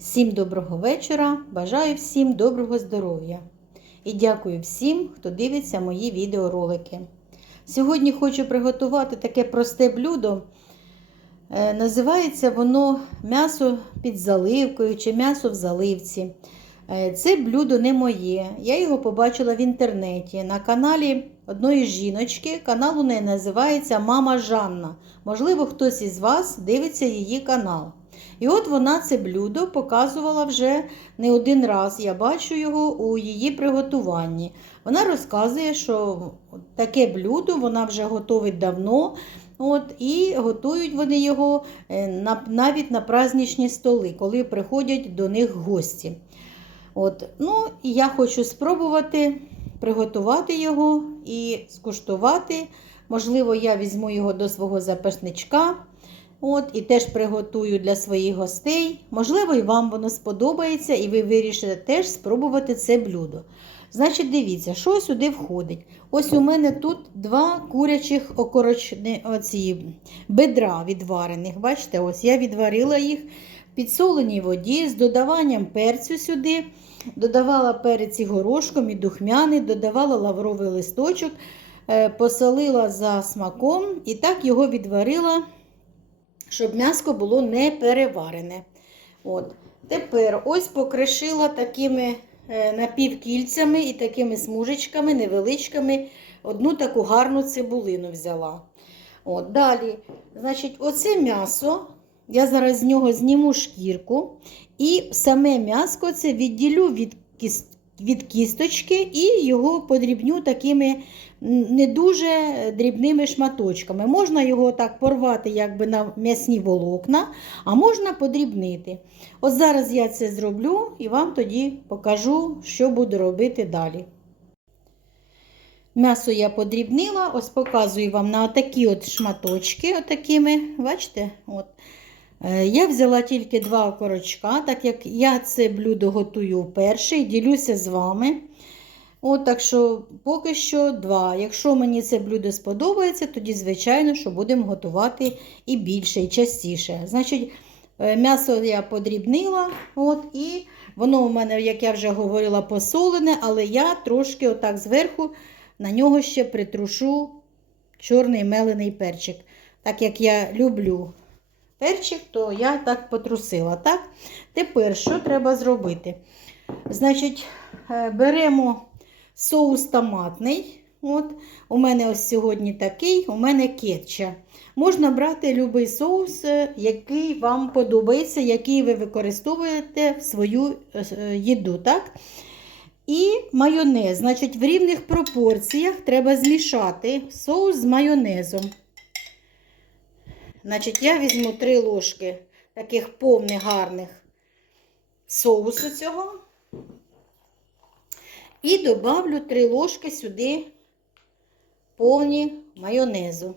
Всім доброго вечора. Бажаю всім доброго здоров'я. І дякую всім, хто дивиться мої відеоролики. Сьогодні хочу приготувати таке просте блюдо. Е, Називається воно м'ясо під заливкою чи м'ясо в заливці. Е, Це блюдо не моє. Я його побачила в інтернеті на каналі одної жіночки. Канал у неї називається Мама Жанна. Можливо, хтось із вас дивиться її канал. І от вона це блюдо показувала вже не один раз. Я бачу його у її приготуванні. Вона розказує, що таке блюдо вона вже готовить давно. От, І готують вони його е, навіть на праздничні столи, коли приходять до них гості. От, ну, Я хочу спробувати приготувати його і скуштувати. Можливо, я візьму його до свого запашничка. От, І теж приготую для своїх гостей. Можливо, і вам воно сподобається, і ви вирішите теж спробувати це блюдо. Значить, дивіться, що сюди входить. Ось у мене тут два курячих окорочні, оці, бедра відварених. Бачите, ось я відварила їх в підсоленій воді з додаванням перцю сюди. Додавала перець і горошком і духмяний, додавала лавровий листочок, е, посолила за смаком і так його відварила щоб м'ясо було не переварене. От. Тепер ось покришила такими е, напівкільцями і такими смужечками, невеличкими, одну таку гарну цибулину взяла. От. Далі, значить, оце м'ясо, я зараз з нього зніму шкірку, і саме м'ясо це відділю від кістки від кісточки і його подрібню такими не дуже дрібними шматочками. Можна його так порвати якби на м'ясні волокна, а можна подрібнити. От зараз я це зроблю і вам тоді покажу, що буду робити далі. М'ясо я подрібнила, ось показую вам на такі от шматочки, отакими, бачите? от. Е, я взяла тільки два окорочка, так як я це блюдо готую вперше і ділюся з вами. От, Так що поки що два. Якщо мені це блюдо сподобається, тоді, звичайно, що будемо готувати і більше, і частіше. Значить, е, м'ясо я подрібнила, от, і воно у мене, як я вже говорила, посолене, але я трошки отак зверху на нього ще притрушу чорний мелений перчик, так як я люблю перчик, то я так потрусила. так? Тепер що треба зробити? Значить, е, беремо соус томатний. От, У мене ось сьогодні такий, у мене кетча. Можна брати будь-який соус, е, який вам подобається, який ви використовуєте в свою е, їду. так? І майонез. Значить, в рівних пропорціях треба змішати соус з майонезом. Значить, я візьму три ложки таких повних гарних соусу цього. І добавлю три ложки сюди повні майонезу.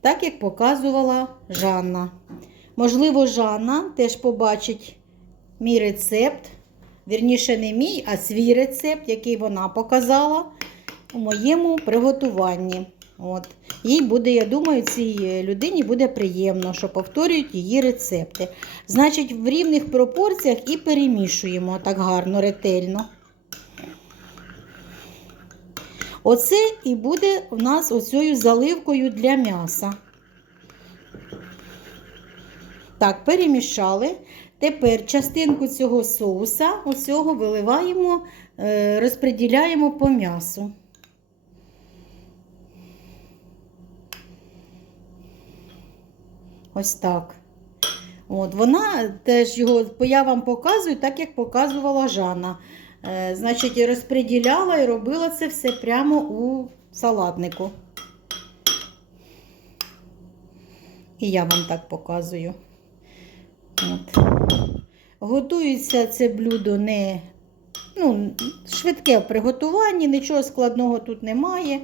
Так як показувала Жанна. Можливо, Жанна теж побачить мій рецепт. Вірніше, не мій, а свій рецепт, який вона показала у моєму приготуванні. От. Їй буде, я думаю, цій людині буде приємно, що повторюють її рецепти. Значить, в рівних пропорціях і перемішуємо так гарно, ретельно. Оце і буде у нас оцею заливкою для м'яса. Так, перемішали. Тепер частинку цього соуса, оцього виливаємо, е, розподіляємо по м'ясу. Ось так. От, Вона теж його я вам показую, так як показувала Жанна. Е, Значить, розподіляла і робила це все прямо у салатнику. І я вам так показую. От. Готується це блюдо не ну, швидке в приготуванні, нічого складного тут немає.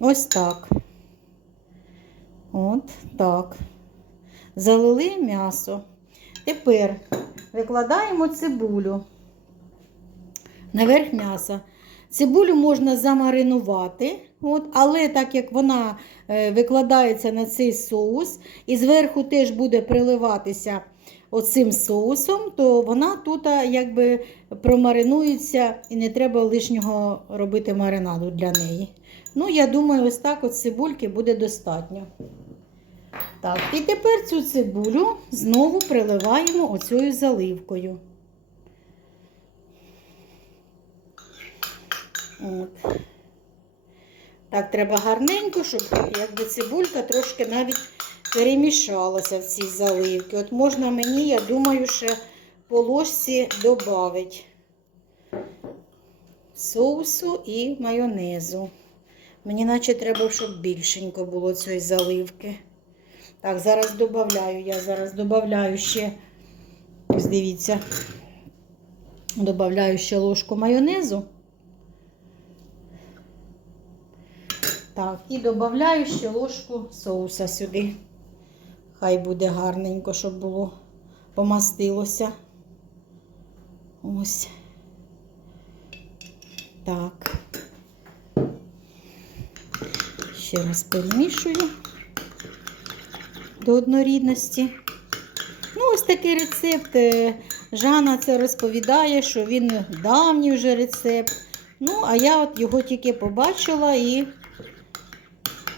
Ось так. От так. Залили м'ясо. Тепер викладаємо цибулю наверх м'яса. Цибулю можна замаринувати, от, але так як вона е, викладається на цей соус і зверху теж буде приливатися оцим соусом, то вона тут якби промаринується і не треба лишнього робити маринаду для неї. Ну, я думаю, ось так от цибульки буде достатньо. Так, і тепер цю цибулю знову приливаємо оцею заливкою. От. Так, треба гарненько, щоб якби цибулька трошки навіть перемішалася в цій заливці. От можна мені, я думаю, ще по ложці додати соусу і майонезу. Мені наче треба, щоб більшенько було цієї заливки. Так, зараз додаю, я зараз додаю ще, дивіться, додаю ще ложку майонезу. Так, і додаю ще ложку соуса сюди. Хай буде гарненько, щоб було помастилося. Ось. Так. Ще раз перемішую до однорідності. Ну, ось такий рецепт. е, Жанна це розповідає, що він давній вже рецепт. Ну, а я от його тільки побачила і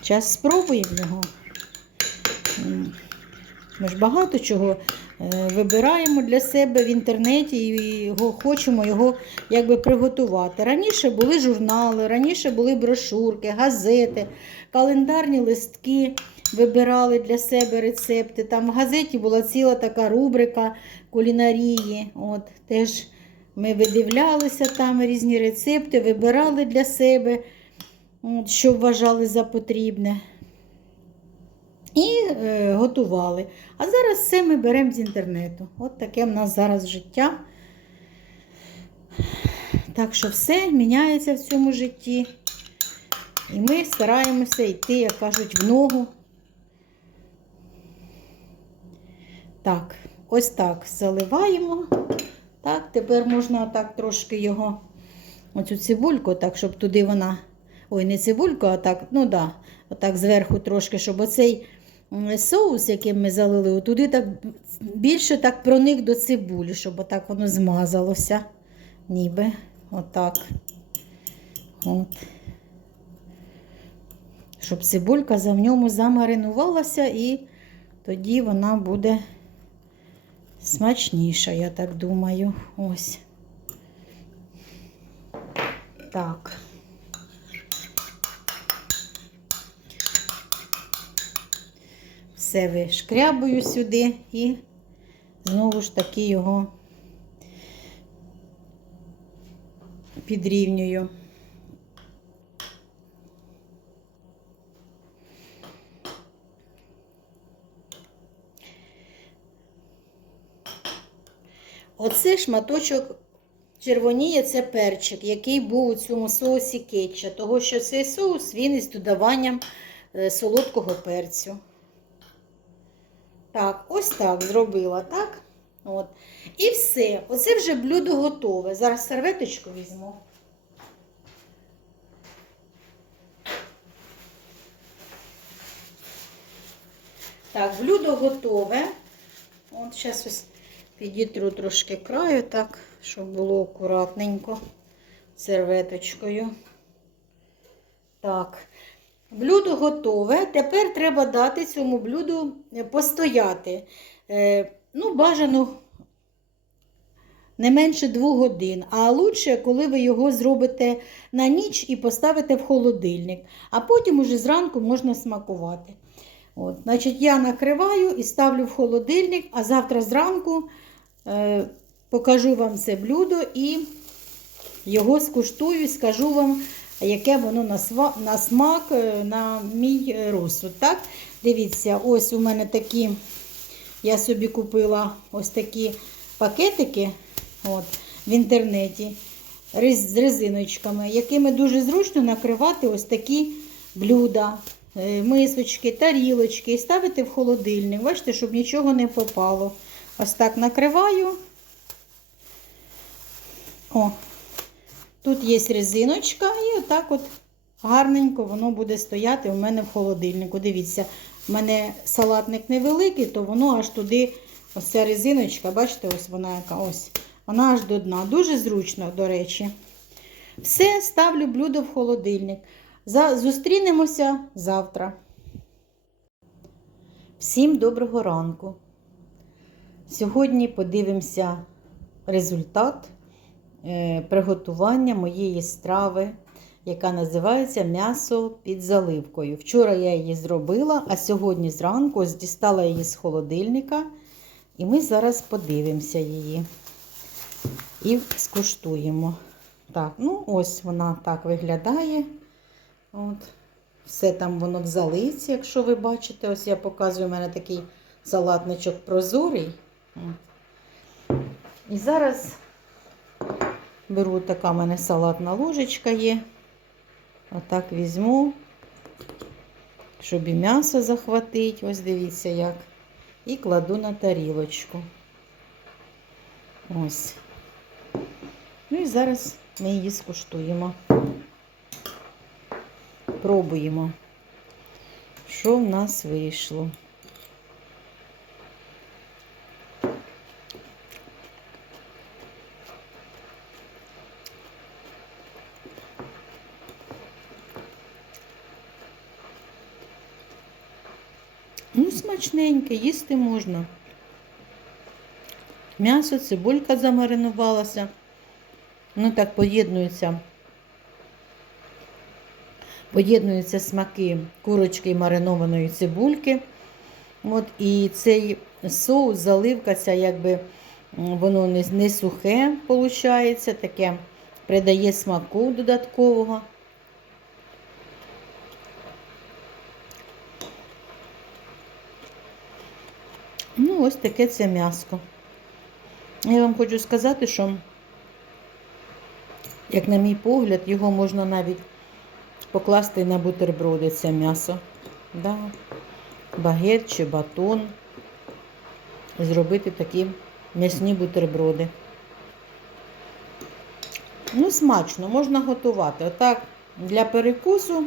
зараз спробуємо його. Ми ж багато чого е, вибираємо для себе в інтернеті і його, хочемо його якби приготувати. Раніше були журнали, раніше були брошурки, газети, календарні листки. Вибирали для себе рецепти. Там в газеті була ціла така рубрика кулінарії. От, теж ми видивлялися там різні рецепти, вибирали для себе, от, що вважали за потрібне. І е, готували. А зараз все ми беремо з інтернету. От таке в нас зараз життя. Так що все міняється в цьому житті. І ми стараємося йти, як кажуть, в ногу. Так, ось так заливаємо. Так, тепер можна так трошки його, оцю цибульку, так, щоб туди вона. Ой, не цибульку, а так, ну да, отак зверху трошки, щоб оцей соус, яким ми залили, туди так більше так проник до цибулі, щоб отак воно змазалося. Ніби. Отак. От. Щоб цибулька в ньому замаринувалася і тоді вона буде смачніша, я так думаю. Ось. Так. Все вишкрябую сюди і знову ж таки його підрівнюю. Оце шматочок червоніє, це перчик, який був у цьому соусі кетча, того що цей соус він із додаванням е, солодкого перцю. Так, ось так зробила, так? От. І все. Оце вже блюдо готове. Зараз серветочку візьму. Так, блюдо готове. От зараз ось підітру трошки краю, так, щоб було акуратненько серветочкою. Так, блюдо готове. Тепер треба дати цьому блюду е, постояти. Е, ну, бажано не менше двох годин. А лучше, коли ви його зробите на ніч і поставите в холодильник. А потім уже зранку можна смакувати. От, значить, я накриваю і ставлю в холодильник, а завтра зранку покажу вам це блюдо і його скуштую скажу вам, яке воно на, смак, е, на мій е, розсуд. Так? Дивіться, ось у мене такі, я собі купила ось такі пакетики от, в інтернеті з резиночками, якими дуже зручно накривати ось такі блюда е, мисочки, тарілочки і ставити в холодильник. Бачите, щоб нічого не попало. Ось так накриваю. О, Тут є резиночка, і отак от гарненько воно буде стояти у мене в холодильнику. Дивіться, в мене салатник невеликий, то воно аж туди, ось ця резиночка, бачите, ось вона яка ось. Вона аж до дна. Дуже зручно, до речі. Все, ставлю блюдо в холодильник. Зустрінемося завтра. Всім доброго ранку. Сьогодні подивимося результат е, приготування моєї страви, яка називається м'ясо під заливкою. Вчора я її зробила, а сьогодні зранку дістала її з холодильника, і ми зараз подивимося її і скуштуємо. Так, ну ось вона так виглядає. От. Все там воно в заливці, якщо ви бачите, ось я показую, у мене такий салатничок прозорий. І зараз беру така в мене салатна ложечка є. Отак візьму, щоб і м'ясо захватить. Ось дивіться як. І кладу на тарілочку. Ось. Ну і зараз ми її скуштуємо. Пробуємо, що в нас вийшло. Ну, смачненьке, їсти можна. М'ясо, цибулька замаринувалася. Ну так поєднуються. Поєднуються смаки курочки маринованої цибульки. От, і цей соус, заливка, ця якби воно не, не сухе, виходить, таке придає смаку додаткового. Ну, ось таке це м'яско. Я вам хочу сказати, що, як на мій погляд, його можна навіть покласти на бутерброди це м'ясо. Да. Багет чи батон. Зробити такі м'ясні бутерброди. Ну, смачно, можна готувати. Отак для перекусу.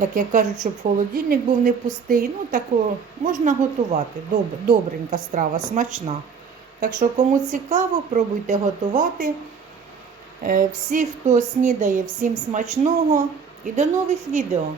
Як кажуть, щоб холодильник був не пустий. Ну, тако можна готувати. Доб, добренька страва, смачна. Так що, кому цікаво, пробуйте готувати. Е, Всі, хто снідає, всім смачного і до нових відео!